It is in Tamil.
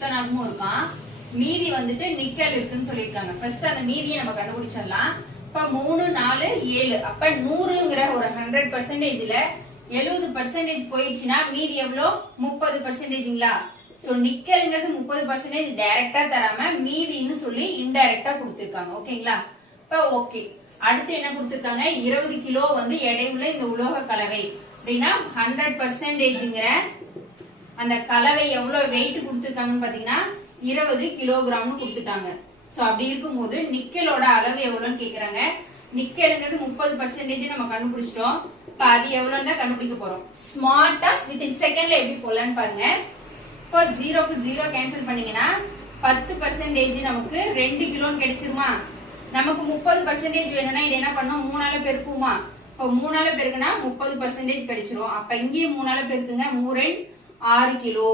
துத்தநாகமும் இருக்கான், மீதி வந்துட்டு நிக்கல் இருக்குன்னு சொல்லியிருக்காங்க. ஃபர்ஸ்ட் அந்த மீதியை நம்ம கண்டுபிடிச்சிடலாம். இப்ப 3, 4, 7 அப்ப 100ங்கிற ஒரு 100%ல 70% போயிடுச்சுன்னா மீதி எவ்வளோ? 30%ங்களா? சோ நிக்கல்ங்கிறது 30% டைரக்டா தராம மீதின்னு சொல்லி இன்டைரக்டா கொடுத்திருக்காங்க. ஓகேங்களா? இப்ப ஓகே, அடுத்து என்ன கொடுத்திருக்காங்க? 20 கிலோ வந்து எடையுள்ள இந்த உலோக கலவை அப்படின்னா 100%ங்கிற அந்த கலவை எவ்வளவு வெயிட் கொடுத்திருக்காங்கன்னு பாத்தீங்கன்னா 20 கிலோகிராம்னு கொடுத்துட்டாங்க. சோ அப்படி இருக்கும்போது நிக்கலோட அளவு எவ்வளவுன்னு கேக்குறாங்க. நிக்கலுங்கிறது 30% நம்ம கண்டுபிடிச்சிட்டோம். இப்ப அது எவ்வளவுன்னு கண்டுபிடிக்க போறோம். ஸ்மார்ட்டா வித்தின் செகண்ட்ல எப்படி போடலான்னு பாருங்க. இப்போ 0க்கு 0 கேன்சல் பண்ணீங்கன்னா 10% நமக்கு 2 கிலோன்னு கிடைச்சிருமா? நமக்கு 30% வேணும்னா இது என்ன பண்ணும்? 3ஆல பெருக்குமா? இப்போ 3ஆல பெருக்குனா 30% கிடைச்சிரும். அப்ப இங்கேயும் 3ஆல பெருக்குங்க. 3 6 கிலோ.